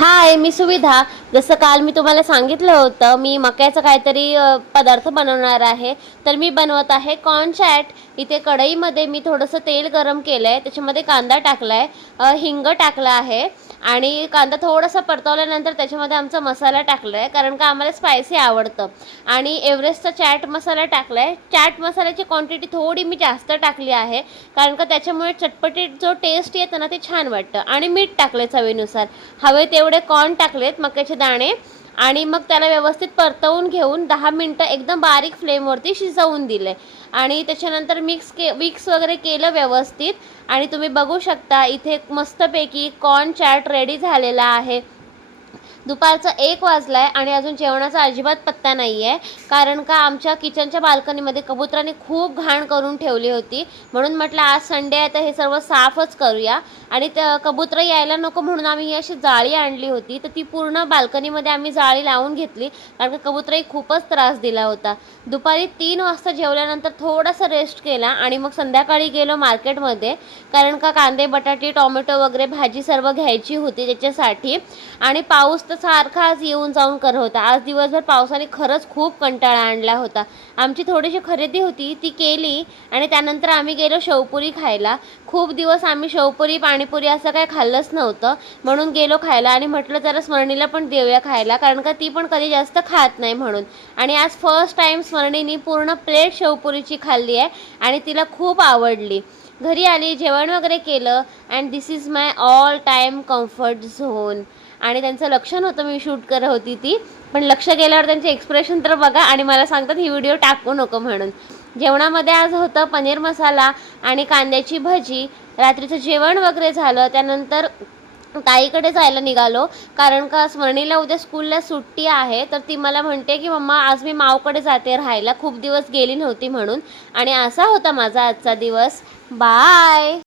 हाय, मी सुविधा. जसं काल मी तुम्हाला सांगितलं होतं, मी मक्याचं काहीतरी पदार्थ बनवणार आहे. तर मी बनवत आहे कॉर्न चॅट. इथे कढईमध्ये मी थोडंसं तेल गरम केलं आहे, त्याच्यामध्ये कांदा टाकला आहे, हिंग टाकला आहे आणि कांदा थोडासा परतवल्यानंतर त्याच्यामध्ये आमचा मसाला टाकला आहे, कारण का आम्हाला स्पायसी आवडतं. आणि एव्हरेस्टचा चॅट मसाला टाकला आहे. चॅट मसाल्याची क्वांटिटी थोडी मी जास्त टाकली आहे, कारण का त्याच्यामुळे चटपटीत जो टेस्ट येतं ना, ते छान वाटतं. आणि मीठ टाकले चवीनुसार. हवे तेवढे कॉर्न टाकलेत, मक्याचे दाणे. आणि मग त्याला व्यवस्थित परतवून घेऊन 10 मिनटं एकदम बारीक फ्लेमवरती शिजवून दिले. आणि त्याच्यानंतर मिक्स वगैरे केलं व्यवस्थित. आणि तुम्ही बघू शकता इथे मस्तपैकी कॉर्न चॅट रेडी झालेला आहे. दुपारचा 1 वाजलाय आणि अजून जेवणाचा अजिबात पत्ता नाही आहे, कारण का आमच्या किचनच्या बाल्कनीमध्ये कबुतरांनी खूप घाण करून ठेवली होती. म्हणून म्हटलं आज संडे आहे तर हे सर्व साफच करूया. आणि त्या कबुतरं यायला नको म्हणून आम्ही ही अशी जाळी आणली होती, तर ती पूर्ण बाल्कनीमध्ये आम्ही जाळी लावून घेतली, कारण का कबुतराही खूपच त्रास दिला होता. दुपारी 3 वाजता जेवल्यानंतर थोडासा रेस्ट केला आणि मग संध्याकाळी गेलो मार्केटमध्ये, कारण का कांदे बटाटे टोमॅटो वगैरे भाजी सर्व घ्यायची होती त्याच्यासाठी. आणि पाऊस तर सारखा आज येऊन जाऊन करत होता. आज दिवसभर पावसाने खरंच खूप कंटाळा आणला होता. आमची थोडीशी खरेदी होती ती केली आणि त्यानंतर आम्ही गेलो शेवपुरी खायला. खूप दिवस आम्ही शेवपुरी पाणीपुरी असं काही खाल्लंच नव्हतं, म्हणून गेलो खायला. आणि म्हटलं जरा स्मरणीला पण देऊया खायला, कारण का ती पण कधी जास्त खात नाही म्हणून. आणि आज फर्स्ट टाईम स्मरणीने पूर्ण प्लेट शेवपुरीची खाल्ली आहे आणि तिला खूप आवडली. घरी आली, जेवण वगैरे केलं. And this is my all time comfort zone. आणि त्यांचं लक्ष नव्हतं मी शूट करत होती ती, पण लक्ष गेल्यावर त्यांचे एक्सप्रेशन तर बघा. आणि मला सांगतात ही व्हिडिओ टाकू नको म्हणून. जेवणामध्ये आज होतं पनीर मसाला आणि कांद्याची भजी. रात्रीचं जेवण वगैरे झालं, त्यानंतर ताईकडे जायला निघालो, कारण का स्मरणीला उद्या स्कूलला सुट्टी आहे. तर ती मला म्हणते की मम्मा आज मी मावकडे जाते राहायला, खूप दिवस गेली नव्हती म्हणून. आणि असा होता माझा आजचा दिवस. बाय.